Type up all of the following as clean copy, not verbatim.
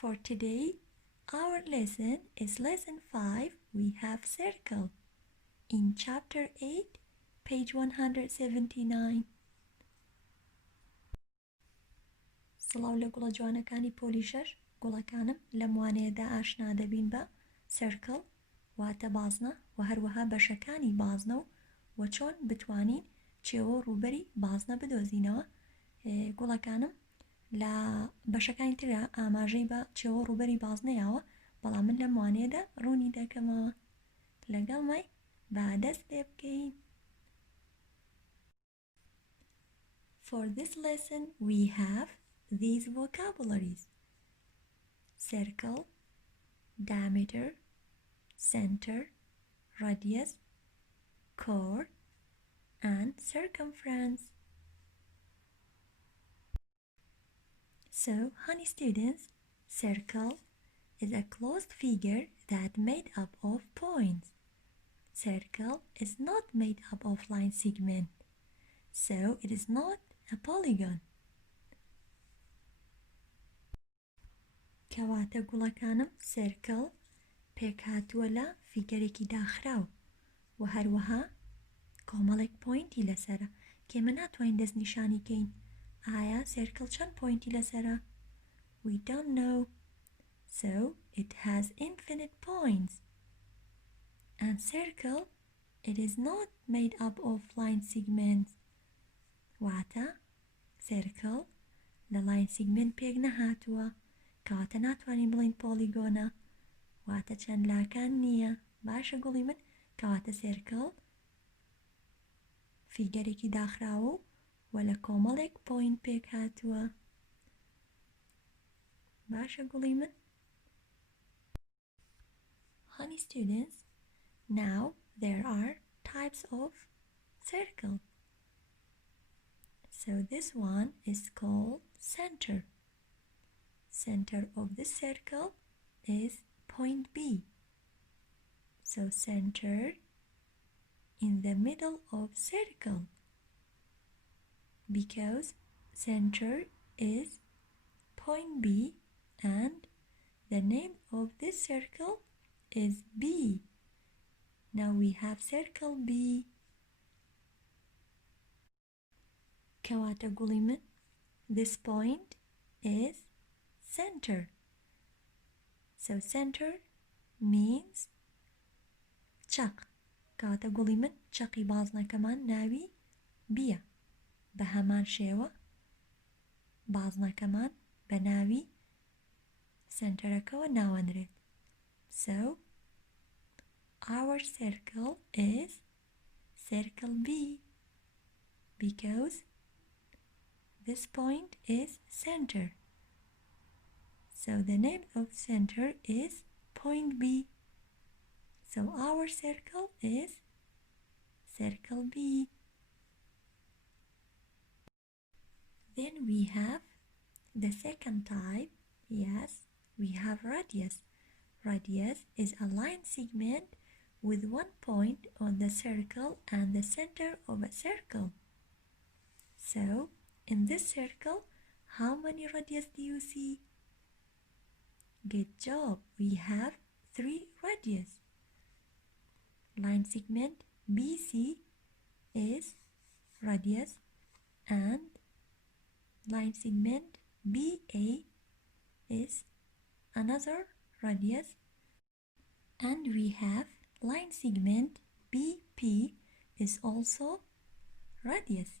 For today, our lesson is lesson 5. We have circle. In chapter 8, page 179. سڵاو لە گوڵە جوانەکانی پۆلی 6 گوڵەکانم لەم وانەیەدا ئاشنا دەبین بە سرکل واتە بازنە و هەروەها بەشەکانی بازنە و چۆن بتوانین چێوە ڕووبەری بازنە بدۆزینەوە. گوڵەکانم لە بەشەکانی ترە ئاماژەی بە چێوە ڕووبەری بازنەیەوە، بەڵام من لەم وانەیەدا ڕوونی دەکەمەوە. لەگەڵمای با دەست پێ بکەین. For this lesson we have these vocabularies: circle, diameter, center, radius, chord, and circumference. So, honey students, circle is a closed figure that made up of points. Circle is not made up of line segment, so it is not a polygon. کەواتە گوڵەکانم سرکل پێکهاتووە لە فیگەرێکی داخراو و هەروەها کۆمەڵێک پۆینتی لەسرە کە ئێمە ناتوانین دەست نیشانی کەین. ئایا سرکل چەند پۆینتی لەسرە؟ We don't know. So it has infinite points. And circle, it is not made up of line segments. واتە سرکل لە line segment پێک نەهاتووە، کەواتە ناتوانین بڵین پۆلیگۆنە، واتە چەند لاکان نییە. باشە گوڵی من، کەواتە سرکل فیگەرێکی داخراوە و لە کۆمەڵێک پۆینت پێک هاتووە. باشە گوڵی من. Honey students, now there are types of circle. So this one is called center. Center of this circle is point B. So center in the middle of circle, because center is point B and the name of this circle is B. Now we have circle B. کەواتە گوڵی من، this point is center. So center means چەق. کەواتە گوڵی من، چەقی بازنەکەمان ناوی بیە. بە هەمان شێوە بازنەکەمان بە ناوی سنتەرەکەوە ناوەندرێت. So our circle is circle B because this point is center. So the name of center is point B. So our circle is circle B. Then we have the second type. Yes, we have radius. Radius is a line segment with one point on the circle and the center of a circle. So in this circle, how many radius do you see? Good job. We have 3 radius. Line segment BC is radius and line segment BA is another radius, and we have line segment BP is also radius.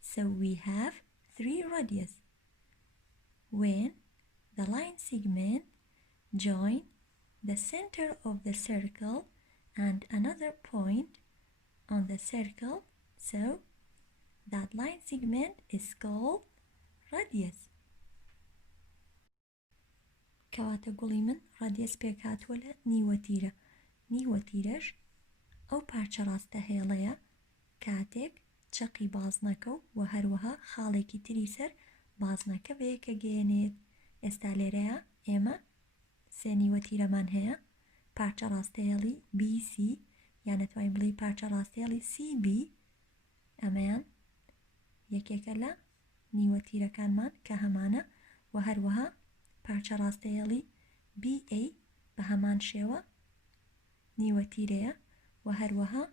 So we have 3 radius. When the line segment join the center of the circle and another point on the circle, so that line segment is called radius. کەواتە گوڵی من، ڕادیەس پێک هاتووە لە نیوەتیرە. نیوەتیرەش ئەو پارچە ڕاستە هێڵەیە کاتێک چەقی بازنەکە و هەروەها خاڵێکی تری سەر بازنەکە بەیەکە گەیەنێت. ئێستا لێرەیە ئێمە 3 نیوەتیرەمان هەیە، پارچە ڕاستەهێڵی BC یان نەتوانین بڵێ پارچە ڕاستەهێڵی CB. ئەمەیان یەکێکە لە نیوەتیرەکانمان کە هەمانە و هەروەها پارچە ڕاستەیەڵی BA بە هەمان شێوە نیوەتیرەیە و هەروەها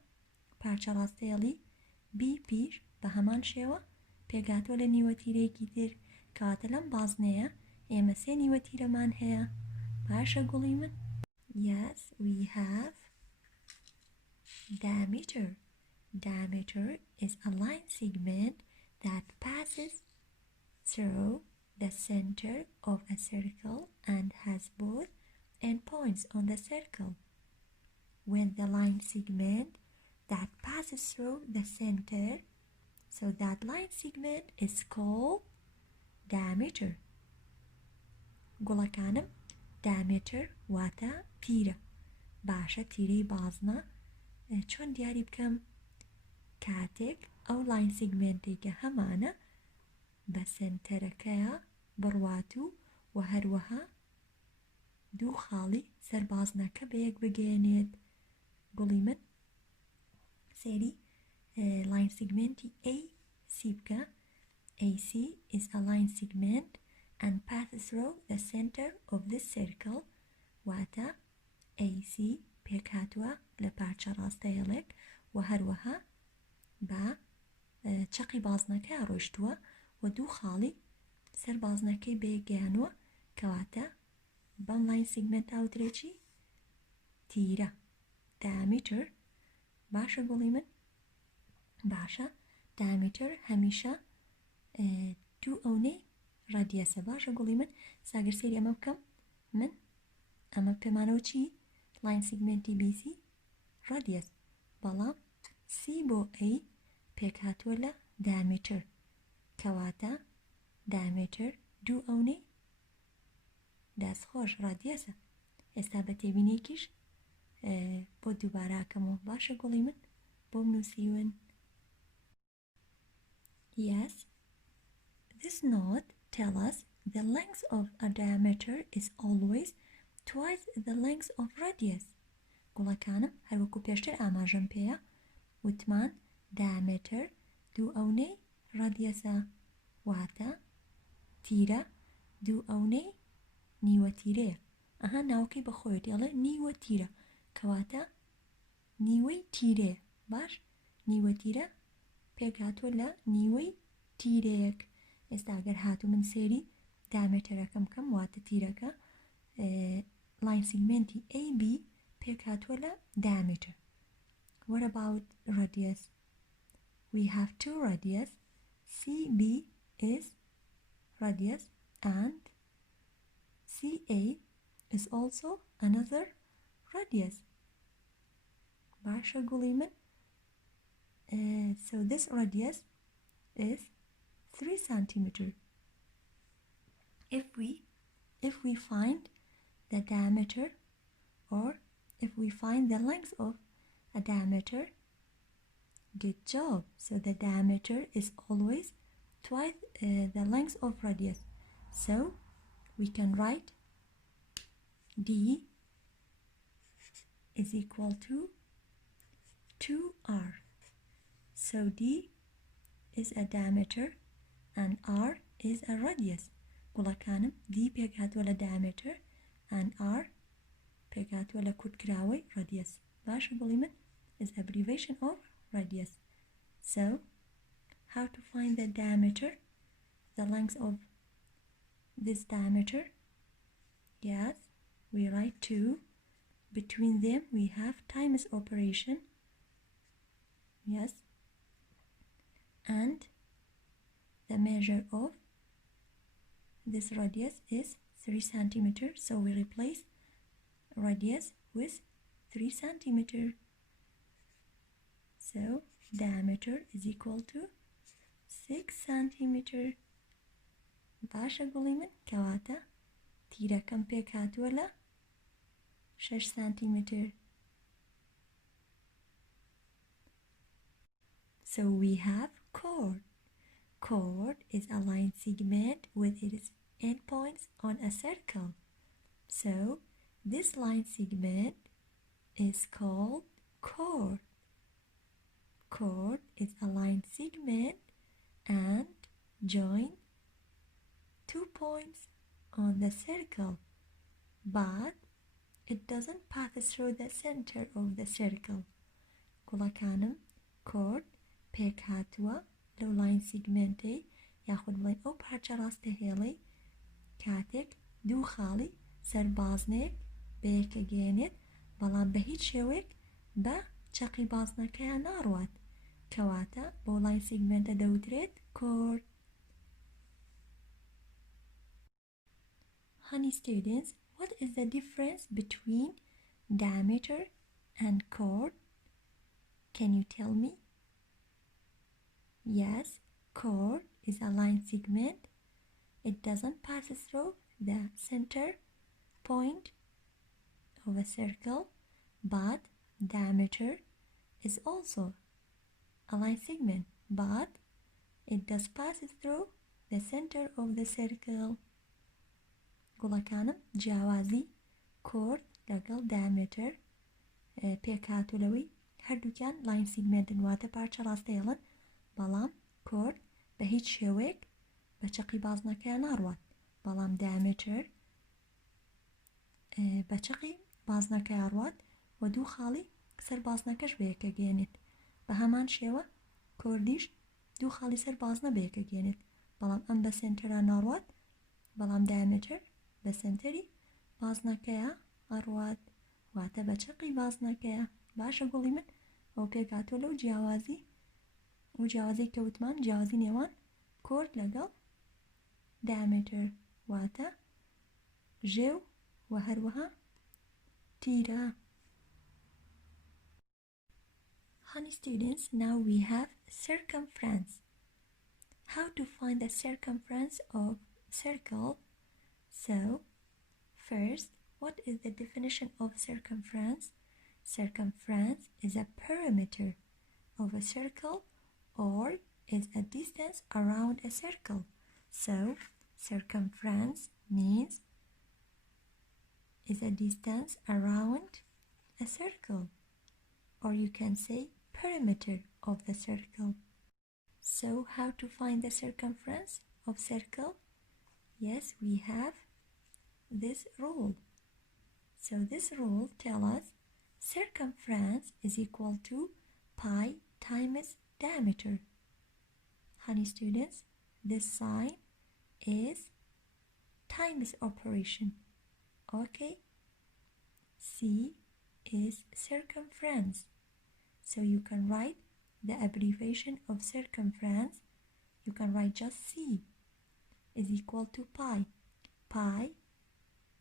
پارچە ڕاستەیەڵی BP بە هەمان شێوە پێگاتوە لە نیوەتیرەیەکی تر کەواتە لەم بازنەیە ئێمە سێ نیوەتیرەمان هەیە. باشە گوڵی من؟ Yes, we have diameter. Diameter is a line segment that passes through the center of a circle and has both endpoints on the circle. When the line segment that passes through the center, so that line segment is called diameter. گوڵەکانم diameter واتە تیرە. باشە تیرەی بازنە چۆن دیاری بکەم کاتێک ئەو لاین سیگمنتێکە هەمانە بە سنتەرەکەیە بڕوات و هەروەها دوو خاڵی سەربازنەکە بە یەک بگەێنێت. گوڵی من سێری لاین سیگمنتی AC بکە. AC is a line segment and passes through the center of this circle. واتە AC پێکهاتووە لە پارچە ڕاستەیەڵێک و هەروەها بە چەقی بازنەکە ڕۆیشتووە و دوو خاڵی سەر بازنەکەی بێگەیانوە کەواتە بەم لاین سیگمنت ئاوترێکی تیرە. diameter. باشە گوڵی من؟ باشە diameter هەمیشە دوو ئەونەی ڕادیەسە. باشە گوڵی من؟ ساگەر سێری ئەمە بکەم من ئەمە پێمانەوە چی؟ لاین سیگمنتی BC ڕادیەس بەڵام C بۆ A پێکهاتووە لە diameter کەواتە diameter دوو ئەونەی دەستخۆش ڕادیەسە. ئێستا بە تێبینێکیش بۆ دووباراکەمەوە. باشە گوڵی من؟ بۆ بنووسیون. Yes, this note tells us the length of a diameter is always twice the length of radius. گوڵەکانم هەروەکو پێشتر ئاماژەم پێیە وتمان diameter دوو ئەونەی ڕادیەسە واتە تیرە دوو ئەونەی نیوەتیرەیە. ئەها ناوکەی بەخۆیەت ئەڵێ نیوەتیرە کەواتە نیوەی تیرەیە. باش نیوەتیرە پێکهاتووە لە نیوەی تیرەیەک. ئێستا ئەگەر هاتوو من سێری diameterەکەم بکەم واتە تیرەکە لاین سیگمنتی AB پێکهاتووە لە diameter. What about radius? We have two radius. CB is radius and CA is also another radius. باشە گوڵی من؟ So this radius is 3 centimeter. If we find the diameter or if we find the length of a diameter, good job. So the diameter is always twice the length of radius. So we can write D is equal to 2R. So D is a diameter and R is a radius. گوڵەکانم D پێکهاتووە لە diameter and R پێکهاتووە لە کورتکراوەی radius. باشە گوڵی من؟ is abbreviation of radius. So how to find the diameter, the length of this diameter? Yes, we write 2. Between them we have times operation. Yes, and the measure of this radius is 3 centimeter. So we replace radius with 3 centimeter. So diameter is equal to 6 centimeter. باشە گوڵی من کەواتە تیرەکەم پێکهاتووە لە 6 centimeter. So we have chord. Chord is a line segment with its endpoints on a circle. So this line segment is called chord. Chord is a line segment and join 2 points on the circle, but it doesn't pass through the center of the circle. گوڵەکانم کۆرد پێک هاتووە لەو لاین سیگمنتەی یاخود بڵێن ئەو پارچە ڕاستە هێڵەی کاتێک دوو خاڵی سەربازنێک بەیەکە گەێنێت بەڵام بە هیچ شێوەیەک بە چەقی بازنەکەیان ناڕوات کەواتە بۆ لاین سیگمنتە دەوترێت کۆرد. Honey students, what is the difference between diameter and chord? Can you tell me? Yes, chord is a line segment. It doesn't pass through the center point of a circle, but diameter is also a line segment, but it does pass through the center of the circle. گوڵەکانم جیاوازی کۆرد لەگەڵ دایمێتر پێکهاتوولەوەی هەردووکیان لاین سیگمنتن واتە پارچە ڕاستەیەڵن بەڵام کۆرد بە هیچ شێوەیەک بە چەقی بازنەکەیان ناڕوات بەڵام دایمێتر بە چەقی بازنەکەی ڕوات و دوو خاڵی سەر بازنەکەش بەیەکە گێنێت بە هەمان شێوە کۆردیش دوو خاڵی سەر بازنە بەیەکە گێنێت بەڵام ئەم بە سنتەرە ناڕوات بەڵام دایمێتر بە سنتەری بازنەکەیە ئەڕوات واتە بە چەقی بازنەکەیە. باشە گوڵی من ئەو پێکاتۆ لەو جیاوازی و جیاوازی کەوتمان جیاوازی نێوان کۆرد لەگەڵ دایمێتر واتە ژێو و هەروەها تیرە. Honey students, now we have circumference. How to find the circumference of circle? So, first, what is the definition of circumference? Circumference is a perimeter of a circle or is a distance around a circle. So, circumference means is a distance around a circle, or you can say perimeter of the circle. So, how to find the circumference of circle? Yes, we have this rule. So this rule tells us circumference is equal to pi times diameter. Honey students, this sign is times operation. Okay? C is circumference. So you can write the abbreviation of circumference. You can write just C is equal to pi. Pi,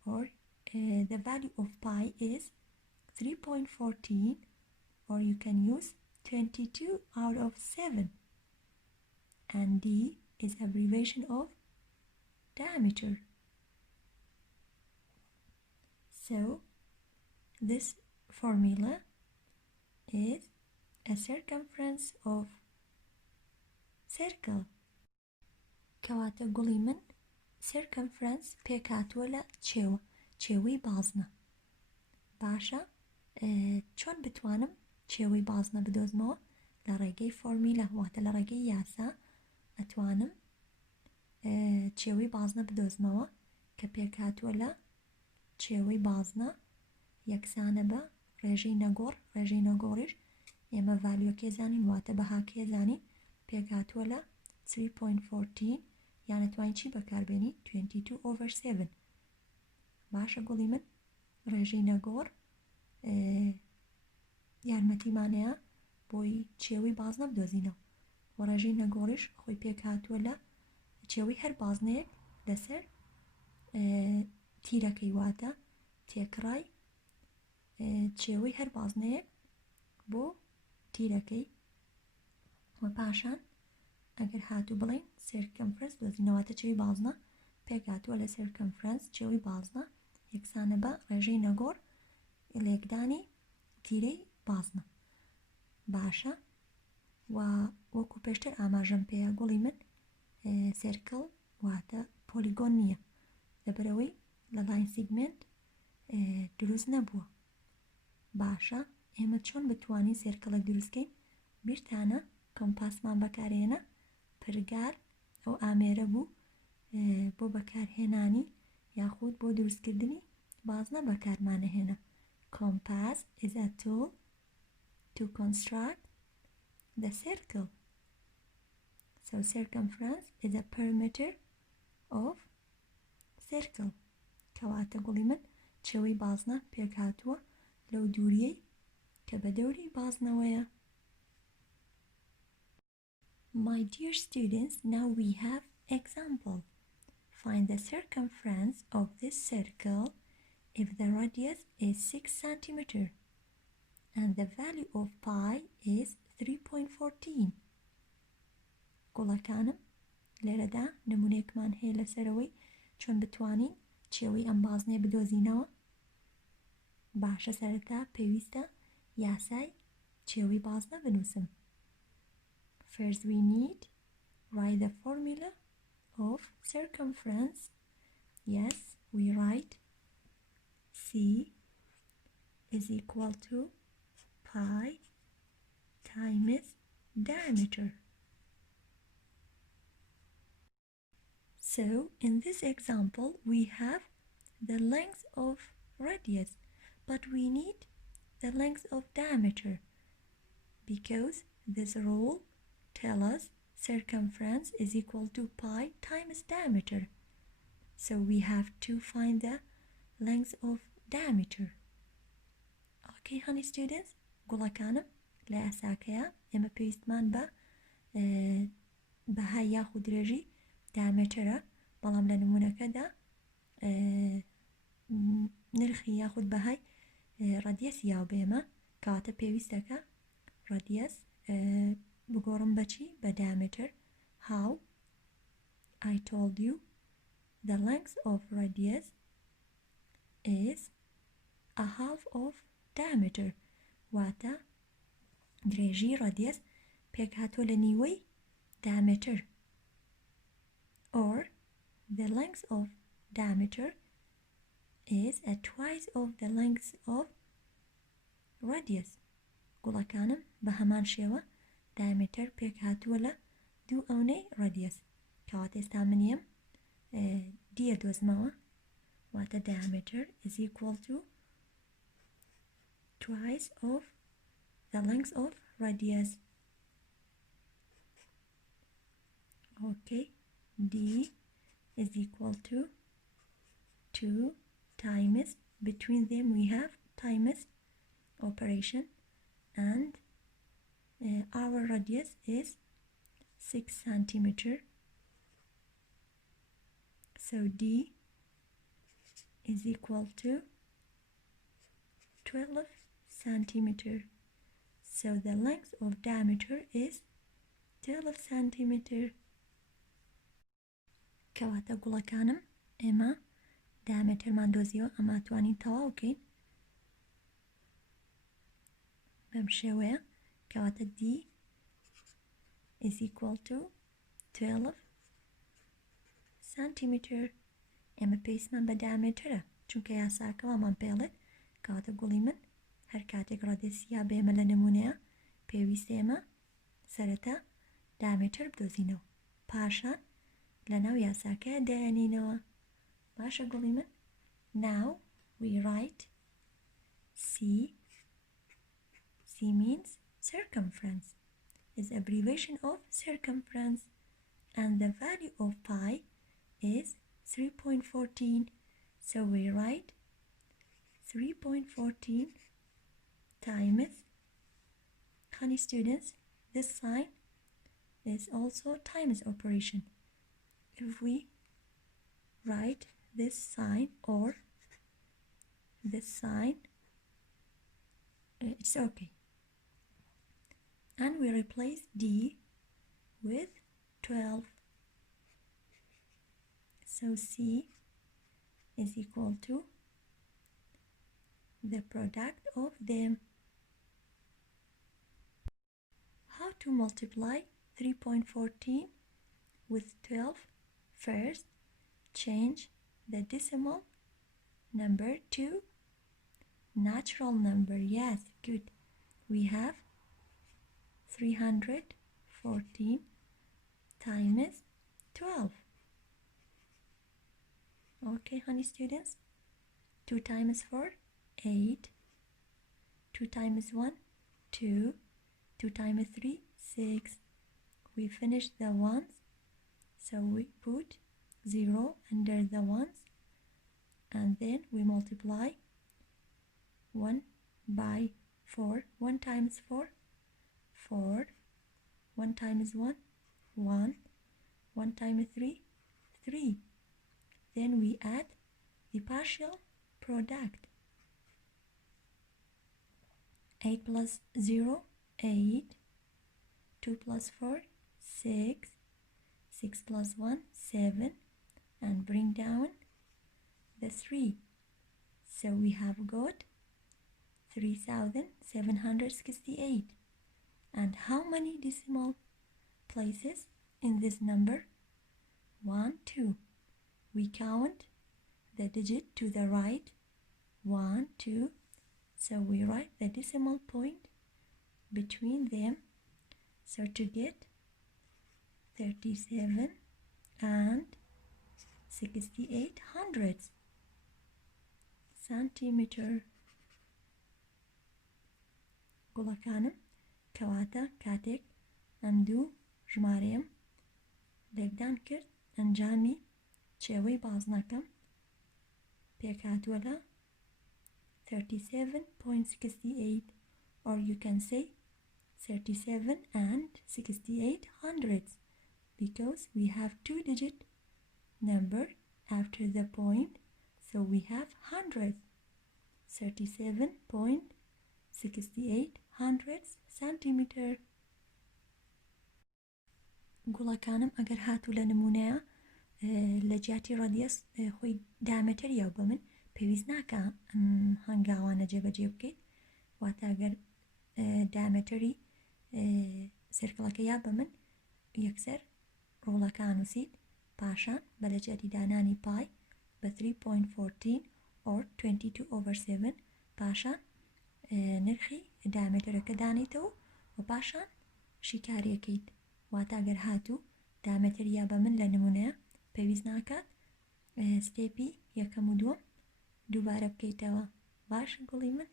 or the value of pi is 3.14, or you can use 22 out of 7. And D is abbreviation of diameter. So this formula is a circumference of circle. کەواتە گوڵی من circumference پێکهاتووە لە چێوەی بازنە. باشە چۆن بتوانم چێوەی بازنە بدۆزمەوە لە ڕێگەی فۆرمیلە واتە لە ڕێگەی یاسا ئەتوانم چێوەی بازنە بدۆزمەوە کە پێکهاتووە لە چێوەی بازنە یەکسانە بە ڕێژەی نەگۆڕ. ڕێژەی نەگۆڕیش ئێمە ڤالیۆکێ زانین واتە بەهاکێ زانین پێکهاتووە لە 3.14 یان ئەتوانین چی بەکاربێنی 22/7. باشە گوڵی من ڕێژەی نەگۆڕ یارمەتیمانەیە بۆی چێوەی بازنە بدۆزینەوە و ڕێژەی نەگۆڕیش خۆی پێکهاتووە لە چێوەی هەر بازنەیەک لەسەر تیرەکەی واتە تێکڕای چێوەی هەر بازنەیەک بۆ تیرەکەی. و پاشان ئەگەر هاتوو بڵێن circumference دۆزینەوەتە چێوی بازنە پێکهاتووە لە circumference چێوی بازنە یەکسانە بە ڕێژەی نەگۆڕ لێکدانی تیرەی بازنە. باشە و وەکو پێشتر ئاماژەم پێیە گوڵی من سێرکڵ واتە پۆلیگۆن نییە لەبەرەوەی لە لاین سیگمنت دروست نەبووە. باشە ئێمە چۆن بتوانین سێرکڵێک دروستکەین؟ بیرتانە کۆمپاسمان بەکارهێنا پرگار ئەو ئامێرە بوو بۆ بەکارهێنانی یاخود بۆ دروستکردنی بازنە بەکارمانەهێنا. Compass is a tool to construct the circle. So circumference is a perimeter of circle. کەواتە گوڵی من چێوەی بازنە پێک هاتووە لەو دووریەی کە بە دەوری بازنەوەیە. My dear students, now we have example. Find the circumference of this circle if the radius is 6 cm and the value of pi is 3.14. گوڵەکانم لێرەدا نمونەیەکمان هەیە لەسەرەوەی چۆن بتوانین چێوەی ئەم بازنێ بدۆزینەوە. باشە سەرەتا پێویستە یاسای چێوەی بازنە بنووسم. First we need write the formula of circumference. Yes, we write C is equal to pi times diameter. So in this example we have the length of radius, but we need the length of diameter because this rule tells us circumference is equal to pi times diameter. So we have to find the length of diameter. Okay, honey students? گوڵەکانم لە یاساکەیە ئێمە پێویستمان بە بەهای یاخود درێژی دایمەترە، بەڵام لە نمونەکەدا نرخی یاخود بەهای ڕەدیەس یاو بێمە، کەواتە پێویستەکە ڕەدیەس بگۆڕم بەچی؟ بە diameter. How? I told you the length of radius is a half of diameter. واتە درێژی ڕەدیەس پێک هاتووە لە نیوەی diameter. Or the length of diameter is a twice of the length of radius. گوڵەکانم بە هەمان شێوە diameter پێک هاتووە لە دوو ئەونەی radius. کەواتە ئێستا منیم دیە دۆزمەوە، واتە diameter is equal to twice of the length of radius. Okay, D is equal to 2 times, between them we have times operation, and our radius is 6 centimeter. So D is equal to 12 centimeter. So the length of diameter is 12 centimeter. کەواتە گوڵەکانم ئێمە دایمەترمان دۆزیەوە، ئەمە توانین تەواو بکەین بەم شێوەیە. کەواتە D is equal to 12 centimeter. ئێمە پێویستمان بە دایمەترە چونکە یاساکەوەمان پێڵێت. کەواتە گوڵی من هەر کاتێک ڕەدیەسیا بێمە لە نمونەیە پێویست ئێمە سەرەتا دایمەتر بدۆزینەوە، پاشان لە ناو یاساکەیە دایانینەوە. باشە گوڵی من. Now we write C. C means circumference, is abbreviation of circumference, and the value of pi is 3.14. So we write 3.14 times, honey students, this sign is also times operation. If we write this sign or this sign, it's okay. And we replace D with 12. So C is equal to the product of them. How to multiply 3.14 with 12? First, change the decimal number to natural number. Yes, good. We have 314 times 12. Okay, honey students. 2 times 4, 8. 2 times 1, 2. 2 times 3, 6. We finished the ones, so we put 0 under the ones, and then we multiply 1 by 4. 1 times 4, 4. 1 times 1, 1. 1 times 3, 3. Then we add the partial product. 8 plus 0, 8. 2 plus 4, 6. 6 plus 1, 7. And bring down the 3. So we have got 3,768. And how many decimal places in this number? 1, 2. We count the digit to the right. 1, 2. So we write the decimal point between them. So to get 37 and 68 hundredths centimeter. گوڵەکانم کەواتە کاتێک ئەم دوو ژمارەیەم لێکدان کرد ئەنجامی چێوەی بازنەکەم پێکهاتووە لە 37.68 or you can say 37 and 68 hundredths because we have two digit number after the point, so we have hundredths. 37.68 hundredths centimeter. گوڵەکانم ئەگەر هاتوو لە نمونەیە لە جیاتی ڕادیەس خۆی دامەتەریە و بە من پێویست ناکە هەنگاوانە جێبەجێ بکەیت واتە ئەگەر دامەتەری سرکڵەکە یا بە من یەکسەر ڕۆڵەکان نووسیت پاشان بە لە جیاتی دانانی پای بە 3.14 or 22/7 پاشان نرخی دامەتەرەکە دانیتەوە و پاشان شیکارەکەیت واتە ئەگەر هاتوو دامەتەری یا بە من لە نمونەیە پێویست ناکات ستێپی یەکەم و دووەم دووبارە بکەیتەوە باش گوڵی من.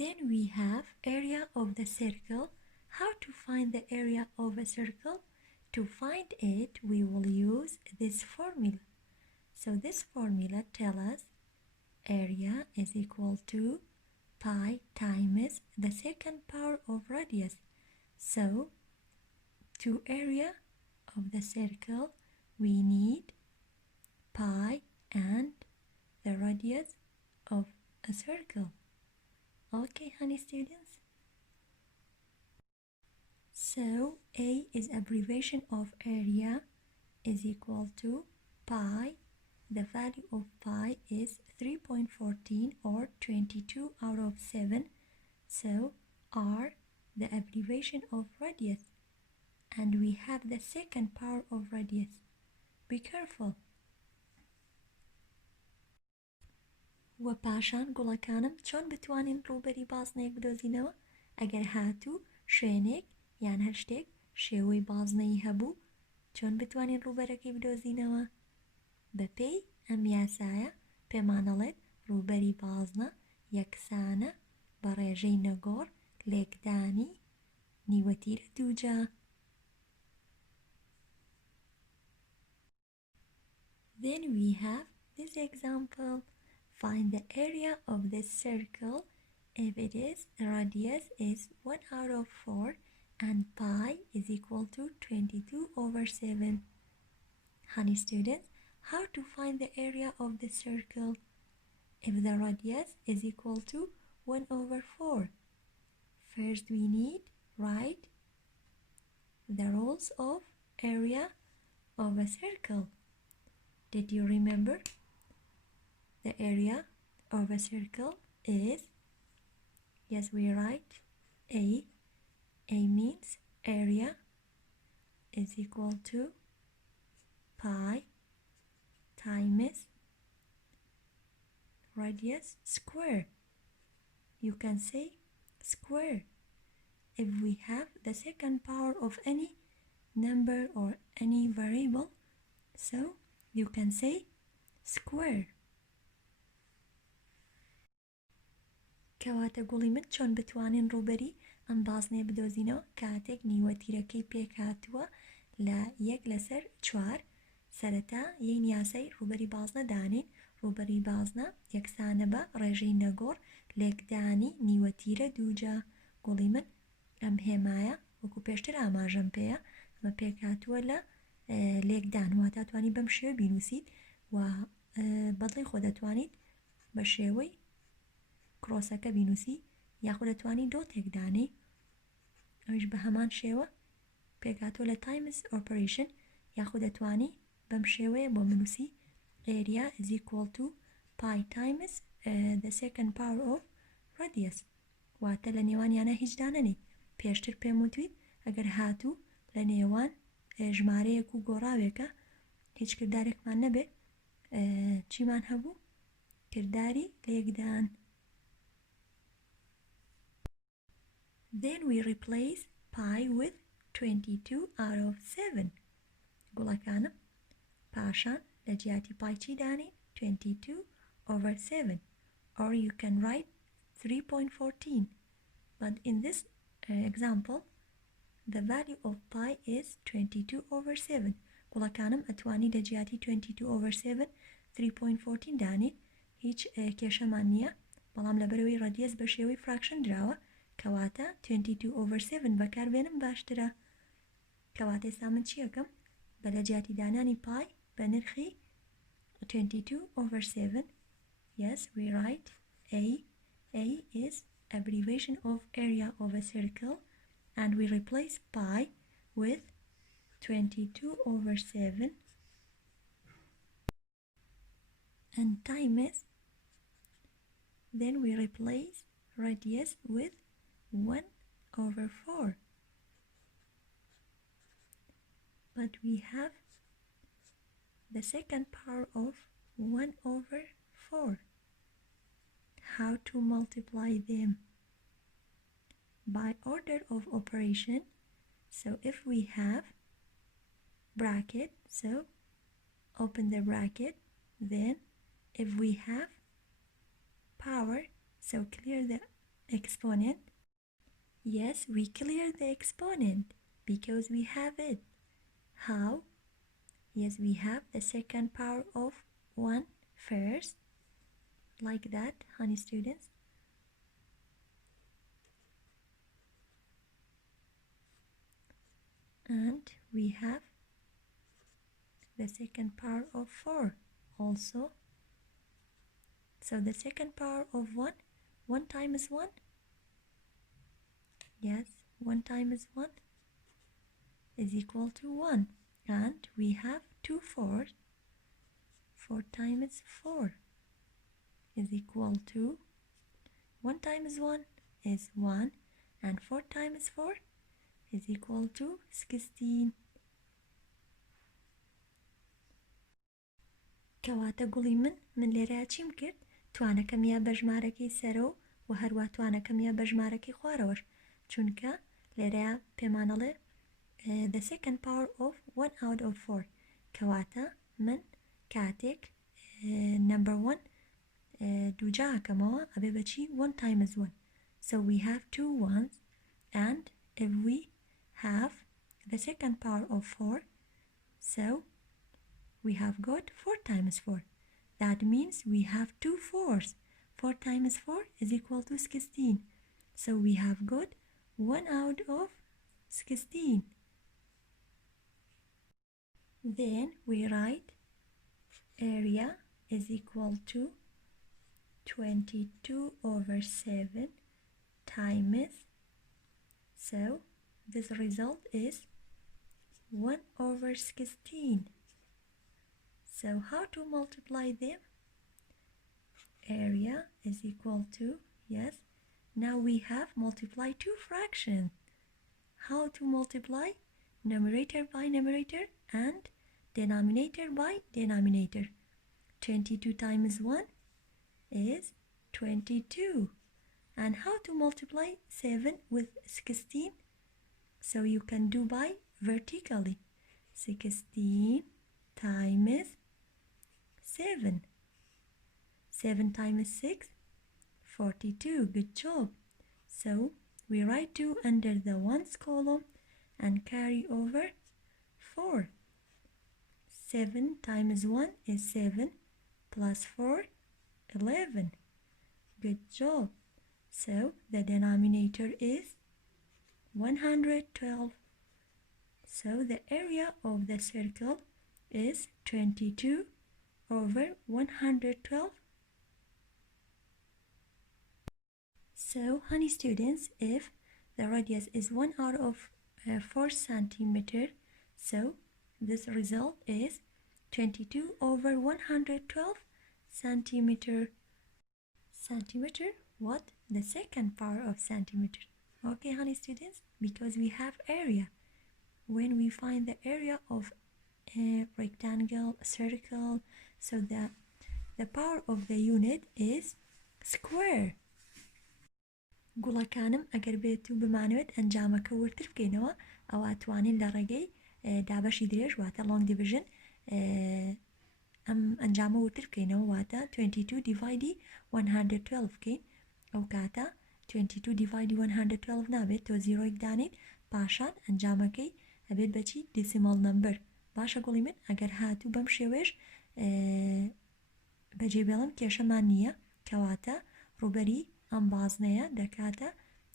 Then we have area of the circle. How to find the area of a circle? To find it, we will use this formula. So this formula tells us area is equal to pi times the second power of radius. So to area of the circle, we need pi and the radius of a circle. Okay, honey students? So A is abbreviation of area is equal to pi. The value of pi is 3.14 or 22/7. So R, the abbreviation of radius. And we have the second power of radius. Be careful. و پاشان گوڵەکانم چۆن بتوانین ڕووبەری بازنەیەک بدۆزینەوە ئەگەر هاتوو شوێنێک یان هەر شتێک شێوەی بازنەیی هەبوو چۆن بتوانین ڕووبەرەکەی بدۆزینەوە بەپێی ئەم یاسایە پێمانەڵێت ڕووبەری بازنە یەکسانە بە ڕێژەی نەگۆڕ لێکدانی نیوەتیرە دووجا. Then we have this example. Find the area of this circle if it is the radius is 1/4 and pi is equal to 22/7. Honey students, how to find the area of the circle if the radius is equal to 1/4? First we need write the rules of area of a circle. Did you remember? The area of a circle is, yes, we write A. A means area is equal to pi times radius square. You can say square if we have the second power of any number or any variable So you can say square. کەواتە گوڵی من چۆن بتوانین ڕووبەری ئەم بازنێ بدۆزینەوە کاتێک نیوەتیرەکەی پێکاتووە لە 1/4 سەرەتا یەک یاسای ڕووبەری بازنە دانین ڕووبەری بازنە یەکسانە بە ڕێژەی نەگۆڕ لێکدانی نیوەتیرە دووجا گوڵی من ئەم هێمایە وەکو پێشتر ئاماژەم پێیە ئەمە پێکاتووە لە لێکدان واتە توانی بەم شێوە بینوسیت و بەدڵی خۆ دەتوانیت بە شێوەی کرۆسەکە بینوسی یاخود دەتوانی دۆتێک دانەی ئەویش بە هەمان شێوە پێکاتووە لە تایمز ئۆپەرێشن یاخود دەتوانی بەم شێوەیە بۆ بنووسی area is equal to pi times the second power of radius واتە لە نێوانیانە هیچ دانەنی پێشتر پێم وتویت ئەگەر هاتوو لە نێوان ژمارەیەک و گۆڕاوێکە هیچ کردارێکمان نەبێت چیمان هەبوو کردداری لێکدان. Then we replace pi with 22 out of 7 گوڵەکانم پاشان لە جیاتی پای چی دانین 22 over 7 or you can write 3.14 but in this example the value of pi is 22 over 7 گوڵەکانم ئەتوانی لە جیاتی 22 over 7 3.14 دانین هیچ کێشەمان نییە بەڵام لەبەرەوەی ڕەدیەس بە شێوەی فراکشن دراوە کەواتە 22 over 7 بەکاربێنم باشترە کەواتە ئێستا من چی یەکەم بە لە جیاتی دانانی پای بە نرخی 22 over 7 yes we write A is abbreviation of area of a circle and we replace pi with 22 over 7 and times then we replace radius with 1 over 4 but we have the second power of 1 over 4 how to multiply them by order of operation so if we have bracket so open the bracket then if we have power so clear the exponent yes we clear the exponent because we have it how yes we have the second power of 1 first like that honey students and we have the second power of 4 also so the second power of 1 times 1 yes 1 times 1 is equal to 1 and we have 2 4s 4 times 4 is equal to 1 times 1 is 1 and 4 times 4 is equal to 16 کەواتە گوڵی من لێرە چیم کرد توانەکەم یا بە ژمارەکەی سەرەوە و هەروە توانەکەم یا بە ژمارەکەی خوارەوەش چونکە لێرە پێمانەڵێ the second power of 1 out of 4 کەواتە من کاتێک number 1 دووجا ئەکەمەوە ئەبێ بەچی 1 times 1 so we have 2 ones and if we have the second power of 4 so we have got 4 times 4 that means we have 2 4s 4 times 4 is equal to 16 so we have got 1 out of 16 then we write area is equal to 22 over 7 times so this result is 1 over 16 so how to multiply them area is equal to yes now we have multiply two fractions how to multiply numerator by numerator and denominator by denominator 22 times 1 is 22 and how to multiply 7 with 16 so you can do by vertically 16 times 7. 7 times 6, 42. Good job. So we write 2 under the ones column and carry over 4. 7 times 1 is 7 plus 4, 11. Good job. So the denominator is 112. So the area of the circle is 22 over 112. So, honey students, if the radius is 1 out of 4 centimeter, so this result is 22 over 112 centimeter. Centimeter, what? The second power of centimeter. Okay, honey students, because we have area. When we find the area of a rectangle, circle, so the power of the unit is square. گوڵەکانم ئەگەر بێت و بمانوێت ئەنجامەکە ورتر بکەینەوە ئەوە توانین لە ڕێگەی دابەشی درێژ واتە long division ئەم ئەنجامە ورتر بکەینەوە واتە 22 divided 112 بکەین ئەو کاتە 22 divided 112 نابێت تۆ زیرۆیک دانیت پاشان ئەنجامەکەی ئەبێت بەچی decimal number. باشە گوڵی من ئەگەر هاتوو بەم شێوێش بەجێبێڵم کێشەمان نییە کەواتە ڕوبەری ئەم بازنەیە دەکاتە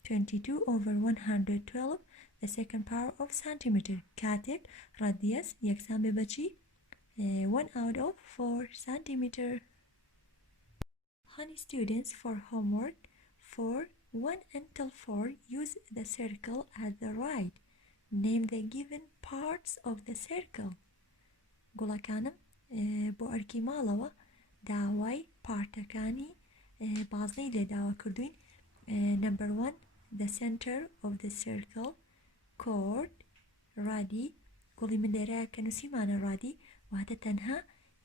22 over 112 the second power of centimeter کاتێک radius یەکسان بێ بەچی 1 out of 4 centimeter. Honey students, for homework for 1 until 4 use the circle at the right. Name the given parts of the circle. گوڵەکانم بۆ ئەرکی ماڵەوە داوای پارتەکانی بازنەی لێداوا کردوین. Number 1 the center of the circle, chord, radi. گوڵی من لێرەیە کە نووسیمانە radi واتە تەنها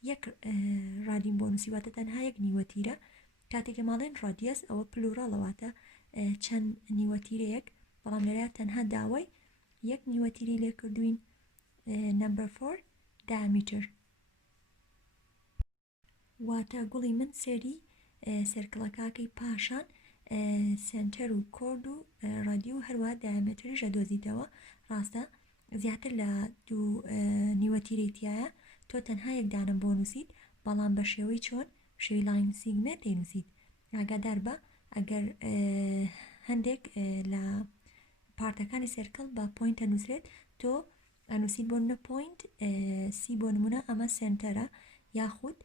یەک رادیم بۆ نووسی واتە تەنها یەک نیوەتیرە. کاتێکە ماڵێن radius ئەوە پلوڕەڵە واتە چەند نیوەتیرەیەک بەڵام لێرەیە تەنها داوای یەک نیوەتیری لێ کردوین. Number 4 diameter واتە گوڵی من سێری سێرکڵەکەکەی پاشان سنتەر و کۆرد و ڕادی و هەروە دایمەتریش ئەدۆزیتەوە. ڕاستە زیاتر لە دوو نیوەتیرێتیایە تۆ تەنها یەکدانم بۆ نووسیت بەڵام بە شێوەی چۆن شێوی لاین سیگمنت دەینووسیت. ئاگادار بە ئەگەر هەندێک لە پارتەکانی سێرکڵ بە پۆینتە نووسرێت تۆ ئەنووسیت بۆ نە پۆینت سی بۆ نمونە ئەمە سنتەرە یاخود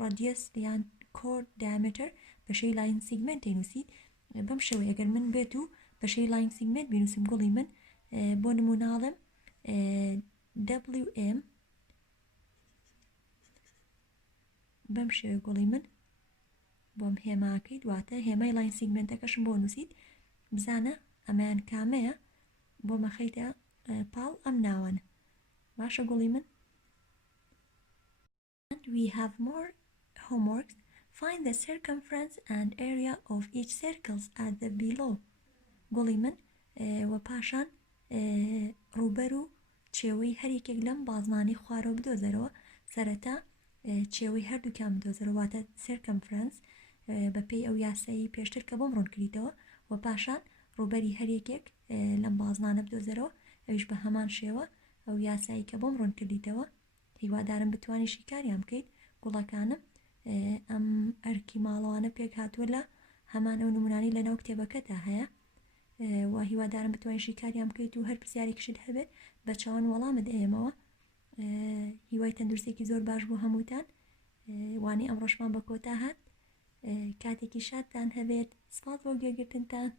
radius یان کۆرد diameter بە شێوی لاین سیگمنت دەینووسیت. بەم شێوەیە ئەگەر من بێت و بە شێوی لاین سیگمنت بینووسم گوڵی من بۆ نموناڵم WM بەم شێوەیە گوڵی من بۆم هێماکەی دواتە هێمای لاین سیگمنتەکەشم بۆ نووسیت بزانە ئەمەیان کامەیە بۆ مەخەیتە پاڵ ئەم ناوانە. باشە گوڵی من. And we have more homeworks. Find the circumference and area of each circles at the below. گوڵی من وە پاشان ڕوبەر و چێوەی هەریەکێک لەم بازنانی خوارەوە بدۆزەرەوە. سەرەتا چێوەی هەردووکیان بدۆزەرەوە واتە circumference بە پێی ئەو یاسایی پێشتر کە بۆم ڕوون کردیتەوە وە پاشان ڕوبەری هەریەکێک لەم بازنانە بدۆزەرەوە ئەویش بە هەمان شێوە ئەو یاسایی کە بۆم ڕوون کردیتەوە. هیوادارم بتوانین شیکاریان بکەیت. گوڵەکانم ئەم ئەرکی ماڵەوانە پێک هاتووە لە هەمان ئەو نمونانی لەناو کتێبەکەتا هەیە و هیوادارم بتوانین شیکاریان بکەیت و هەر پرسیارێکشت هەبێت بە چاوان وەڵامت ئێمەوە. هیوای تەندروستێکی زۆر باش بۆ هەمووتان. وانەی ئەم ڕۆژمان بە کۆتا هات. کاتێکی شادتان هەبێت. سپاس بۆ گوێگرتنتان.